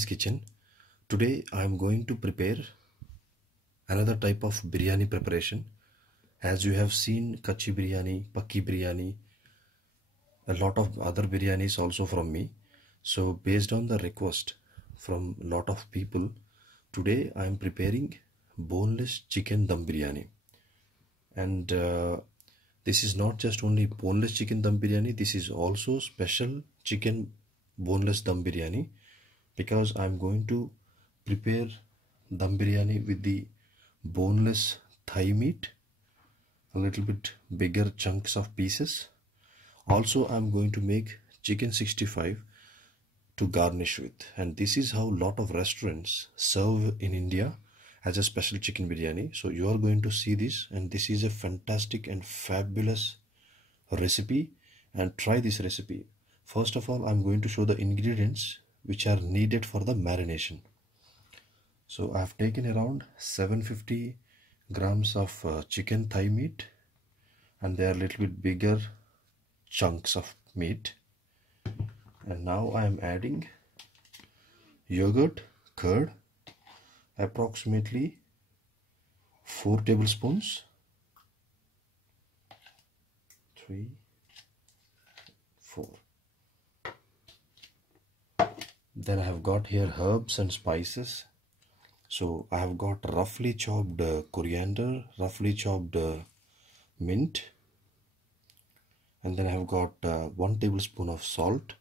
Boneless kitchen. Today I am going to prepare another type of biryani preparation. As you have seen kachi biryani, pakki biryani, a lot of other biryanis also from me. So based on the request from a lot of people, today I am preparing boneless chicken dum biryani. And this is not just only boneless chicken dum biryani, this is also special chicken boneless dum biryani, because I'm going to prepare dum biryani with the boneless thigh meat, a little bit bigger chunks of pieces. Also I'm going to make chicken 65 to garnish with, and this is how lot of restaurants serve in India as a special chicken biryani. So you are going to see this, and this is a fantastic and fabulous recipe, and try this recipe. First of all, I'm going to show the ingredients which are needed for the marination. So I have taken around 750 grams of chicken thigh meat, and they are a little bit bigger chunks of meat. And now I am adding yogurt, curd, approximately 4 tablespoons, 3, 4. Then I have got here herbs and spices. So I have got roughly chopped coriander, roughly chopped mint, and then I have got 1 tablespoon of salt,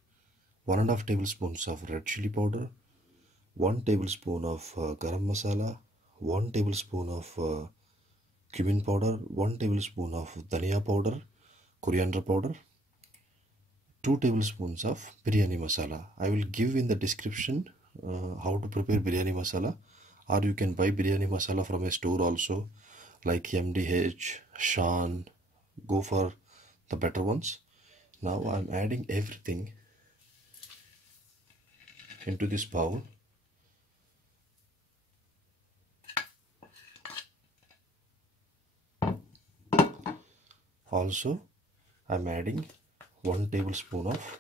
1.5 tablespoons of red chili powder, 1 tablespoon of garam masala, 1 tablespoon of cumin powder, 1 tablespoon of dhania powder, coriander powder, 2 tablespoons of biryani masala. I will give in the description how to prepare biryani masala, or you can buy biryani masala from a store also, like MDH, Shan. Go for the better ones. Now I am adding everything into this bowl. Also I am adding 1 tablespoon of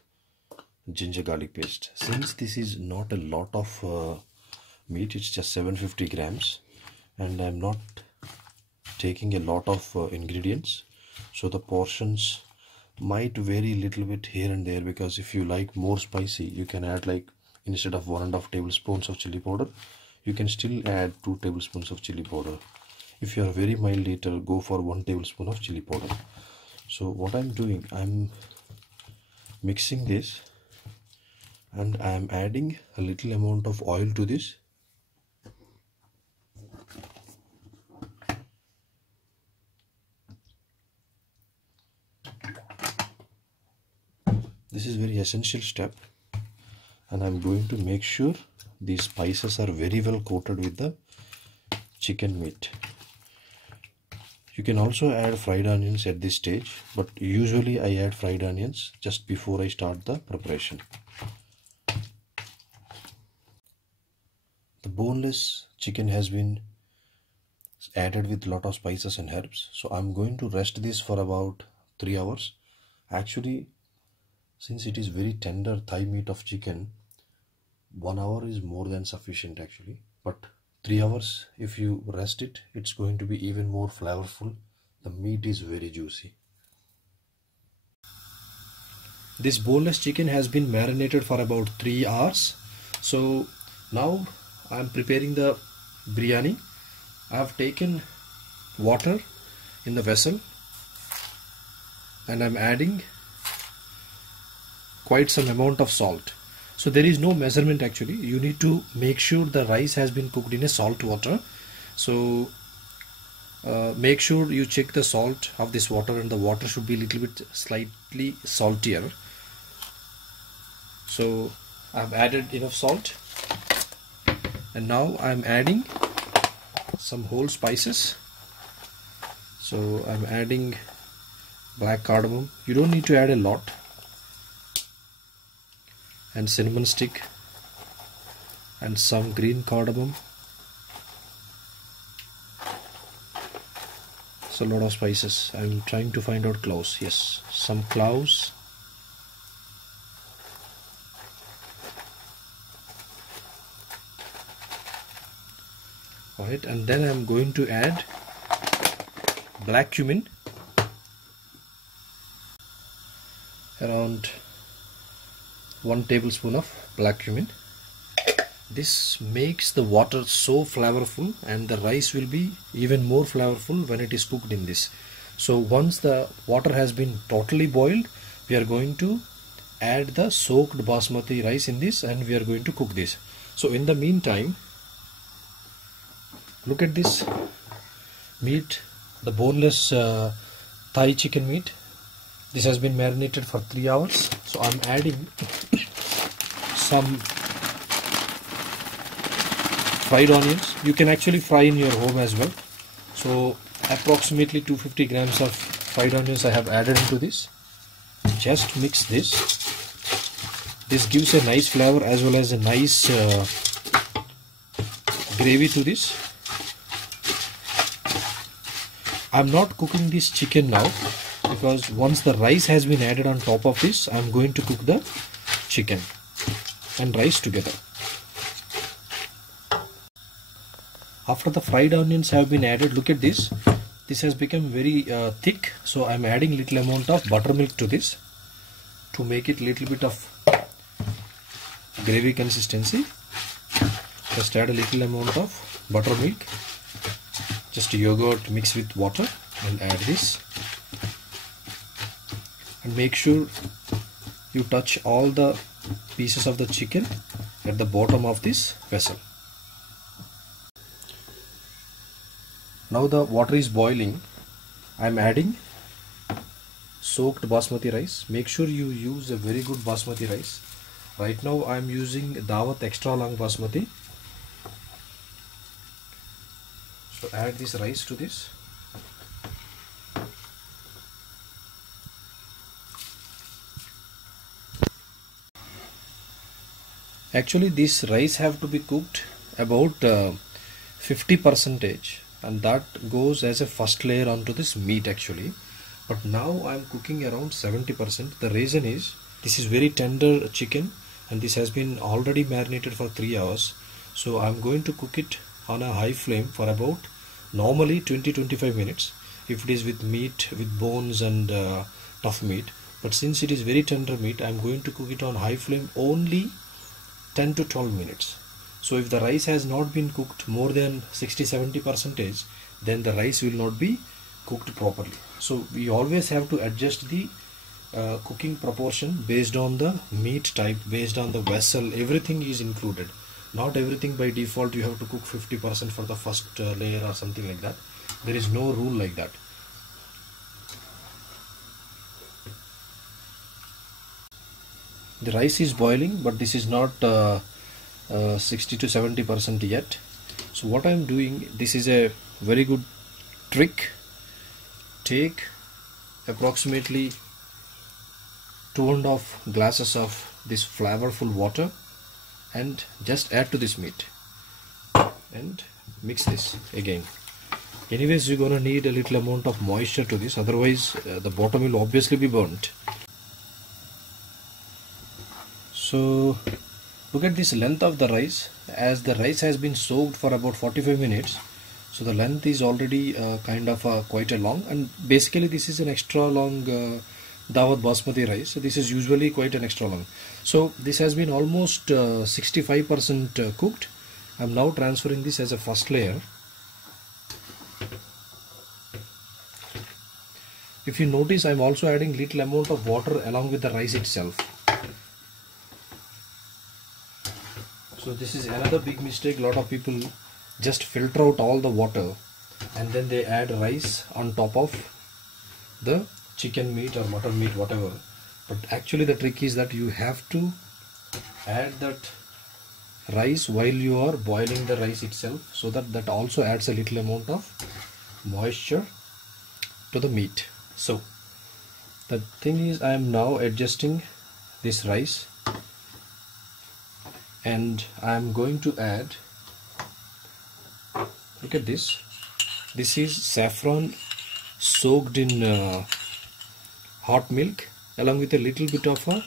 ginger garlic paste. Since this is not a lot of meat, it's just 750 grams, and I'm not taking a lot of ingredients, so the portions might vary a little bit here and there, because if you like more spicy, you can add, like, instead of 1.5 tablespoons of chili powder, you can still add 2 tablespoons of chili powder. If you are very mild eater, go for 1 tablespoon of chili powder. So what I'm doing, I'm mixing this, and I'm adding a little amount of oil to this. This is very essential step, and I'm going to make sure these spices are very well coated with the chicken meat. You can also add fried onions at this stage, but usually I add fried onions just before I start the preparation. The boneless chicken has been added with lot of spices and herbs, so I'm going to rest this for about 3 hours. Actually, since it is very tender thigh meat of chicken, 1 hour is more than sufficient actually, but 3 hours if you rest it, it's going to be even more flavorful. The meat is very juicy. This boneless chicken has been marinated for about 3 hours. So now I am preparing the biryani. I have taken water in the vessel, and I am adding quite some amount of salt. So there is no measurement actually. You need to make sure the rice has been cooked in a salt water. So make sure you check the salt of this water, and the water should be a little bit slightly saltier. So I've added enough salt, and now I'm adding some whole spices. So I'm adding black cardamom. You don't need to add a lot. And cinnamon stick, and some green cardamom. So a lot of spices. I'm trying to find out cloves. Yes, some cloves, Right, and then I'm going to add black cumin, around 1 tablespoon of black cumin. This makes the water so flavorful, and the rice will be even more flavorful when it is cooked in this. So once the water has been totally boiled, we are going to add the soaked basmati rice in this, and we are going to cook this. So in the meantime, look at this meat, the boneless Thai chicken meat. This has been marinated for 3 hours. So I'm adding some fried onions. You can actually fry in your home as well. So approximately 250 grams of fried onions I have added into this. Just mix this. This gives a nice flavor as well as a nice gravy to this. I'm not cooking this chicken now, because once the rice has been added on top of this, I'm going to cook the chicken and rice together. After the fried onions have been added, look at this. This has become very thick, so I'm adding little amount of buttermilk to this to make it little bit of gravy consistency. Just add a little amount of buttermilk, just yogurt mixed with water, and add this. And make sure you touch all the pieces of the chicken at the bottom of this vessel. Now the water is boiling. I am adding soaked basmati rice. Make sure you use a very good basmati rice. Right now I am using Dawat extra long basmati. So add this rice to this. Actually this rice have to be cooked about 50%, and that goes as a first layer onto this meat actually. But now I am cooking around 70%. The reason is this is very tender chicken, and this has been already marinated for 3 hours. So I am going to cook it on a high flame for about normally 20-25 minutes if it is with meat with bones and tough meat. But since it is very tender meat, I am going to cook it on high flame only 10 to 12 minutes. So if the rice has not been cooked more than 60-70%, then the rice will not be cooked properly. So we always have to adjust the cooking proportion based on the meat type, based on the vessel. Everything is included. Not everything by default you have to cook 50% for the first layer or something like that. There is no rule like that. The rice is boiling, but this is not 60 to 70% yet. So what I am doing, this is a very good trick. Take approximately 2.5 glasses of this flavorful water and just add to this meat and mix this again. Anyways, you're gonna need a little amount of moisture to this, otherwise the bottom will obviously be burnt. So look at this length of the rice. As the rice has been soaked for about 45 minutes, so the length is already quite a long, and basically this is an extra long Dawat basmati rice. So this is usually quite an extra long. So this has been almost 65% cooked. I am now transferring this as a first layer. If you notice, I am also adding little amount of water along with the rice itself. So this is another big mistake. A lot of people just filter out all the water and then they add rice on top of the chicken meat or mutton meat, whatever. But actually the trick is that you have to add that rice while you are boiling the rice itself, so that also adds a little amount of moisture to the meat. So the thing is, I am now adjusting this rice, and I am going to add, look at this, this is saffron soaked in hot milk along with a little bit of a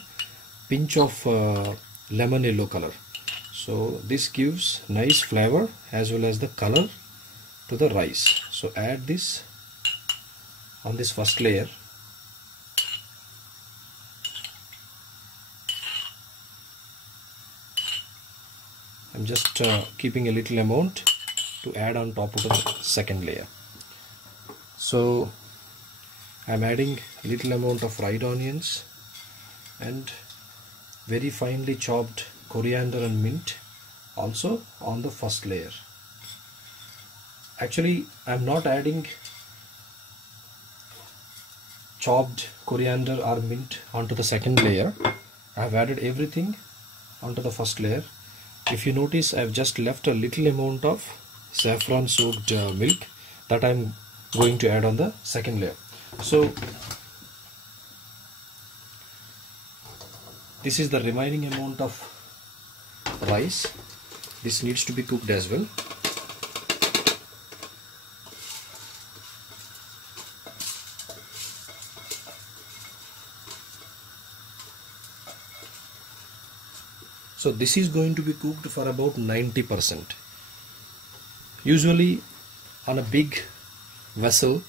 pinch of lemon yellow color. So this gives nice flavor as well as the color to the rice. So add this on this first layer. I'm just keeping a little amount to add on top of the second layer. So I'm adding a little amount of fried onions and very finely chopped coriander and mint also on the first layer. Actually, I'm not adding chopped coriander or mint onto the second layer. I've added everything onto the first layer. If you notice, I've just left a little amount of saffron soaked milk that I'm going to add on the second layer. So this is the remaining amount of rice. This needs to be cooked as well. So this is going to be cooked for about 90%. Usually on a big vessel,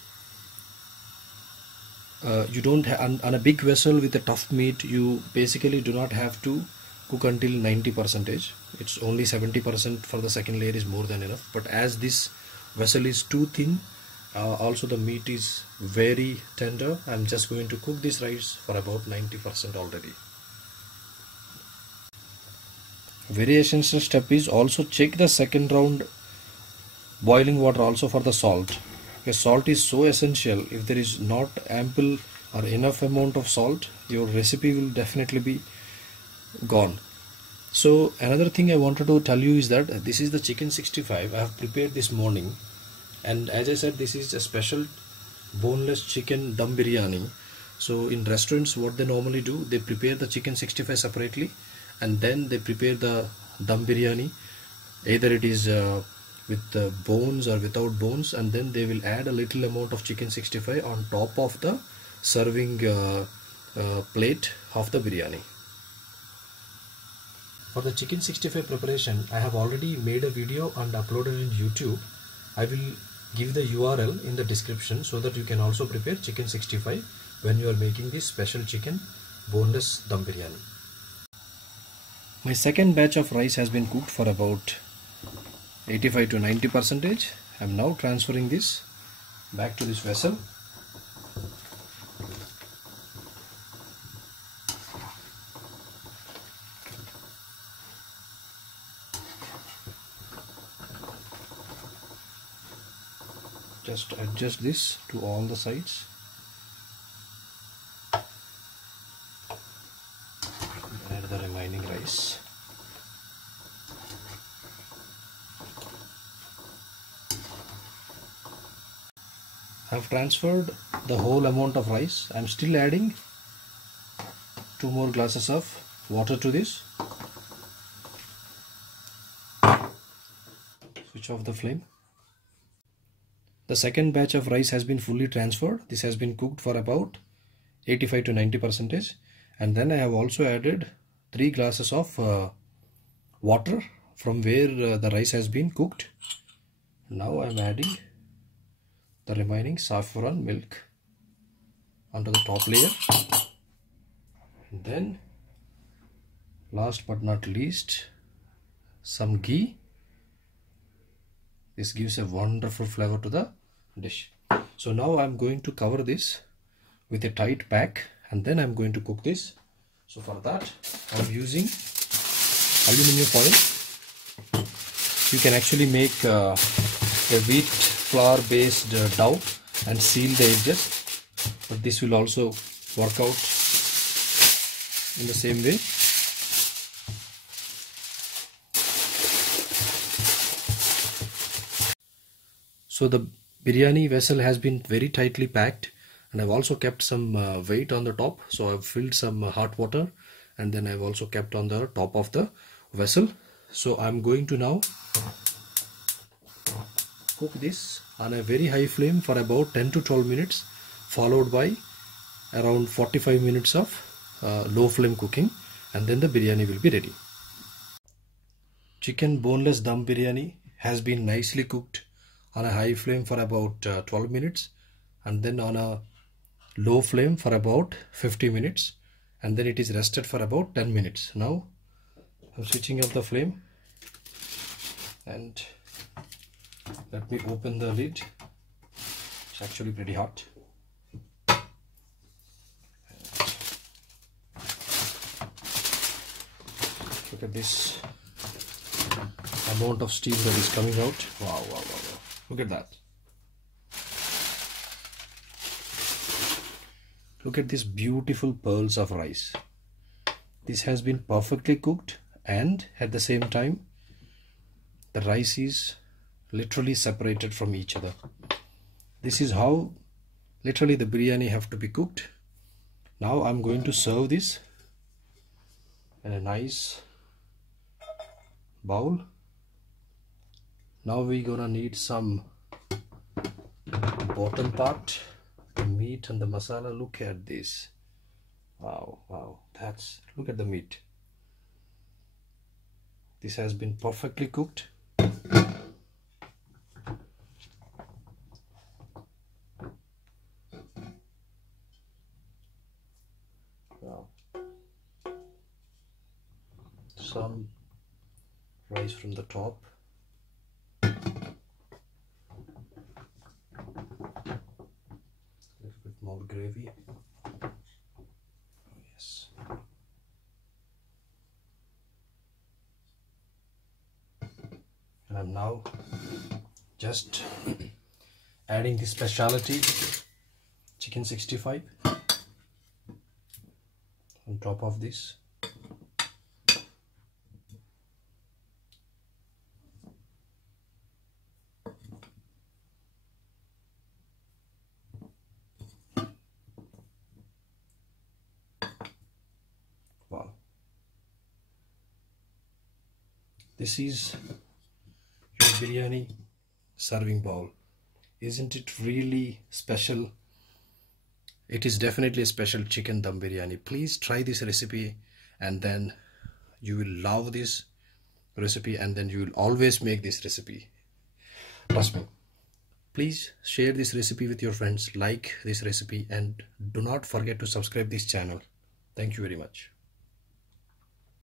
you don't have, on a big vessel with a tough meat, you basically do not have to cook until 90%. It's only 70% for the second layer is more than enough. But as this vessel is too thin, also the meat is very tender, I'm just going to cook this rice for about 90% already. Very essential step is also check the second round boiling water also for the salt, because salt is so essential. If there is not ample or enough amount of salt, your recipe will definitely be gone. So another thing I wanted to tell you is that this is the chicken 65 I have prepared this morning, and as I said, this is a special boneless chicken dum biryani. So in restaurants, what they normally do, they prepare the chicken 65 separately and then they prepare the dum biryani, either it is with bones or without bones, and then they will add a little amount of chicken 65 on top of the serving plate of the biryani. For the chicken 65 preparation, I have already made a video and uploaded in YouTube. I will give the URL in the description so that you can also prepare chicken 65 when you are making this special chicken boneless dum biryani. My second batch of rice has been cooked for about 85 to 90%. I am now transferring this back to this vessel. Just adjust this to all the sides. Add the remaining rice. I have transferred the whole amount of rice. I am still adding 2 more glasses of water to this. Switch off the flame. The second batch of rice has been fully transferred. This has been cooked for about 85 to 90%, and then I have also added 3 glasses of water from where the rice has been cooked. Now I am adding the remaining saffron milk onto the top layer, and then last but not least, some ghee. This gives a wonderful flavor to the dish. So now I'm going to cover this with a tight pack, and then I'm going to cook this. So for that, I'm using aluminum foil. You can actually make a wheat flour based dough and seal the edges, but this will also work out in the same way. So the biryani vessel has been very tightly packed, and I've also kept some weight on the top. So I've filled some hot water, and then I've also kept on the top of the vessel. So I'm going to now cook this on a very high flame for about 10 to 12 minutes, followed by around 45 minutes of low flame cooking, and then the biryani will be ready. Chicken boneless dum biryani has been nicely cooked on a high flame for about 12 minutes, and then on a low flame for about 50 minutes, and then it is rested for about 10 minutes. Now I'm switching off the flame and let me open the lid. It's actually pretty hot. Look at this amount of steam that is coming out. Wow, wow, wow, wow. Look at that. Look at these beautiful pearls of rice. This has been perfectly cooked, and at the same time the rice is literally separated from each other. This is how literally the biryani have to be cooked. Now I'm going to serve this in a nice bowl. Now we're gonna need some bottom part, the meat and the masala. Look at this. Wow, wow, look at the meat. This has been perfectly cooked. Wow. Some rice from the top. A little bit more gravy. Oh, yes. And I'm now just adding the specialty chicken 65 on top of this. Wow. This is your biryani serving bowl. Isn't it really special? It is definitely a special chicken dum biryani. Please try this recipe, and then you will love this recipe, and then you will always make this recipe. Trust me. Please share this recipe with your friends, like this recipe, and do not forget to subscribe this channel. Thank you very much.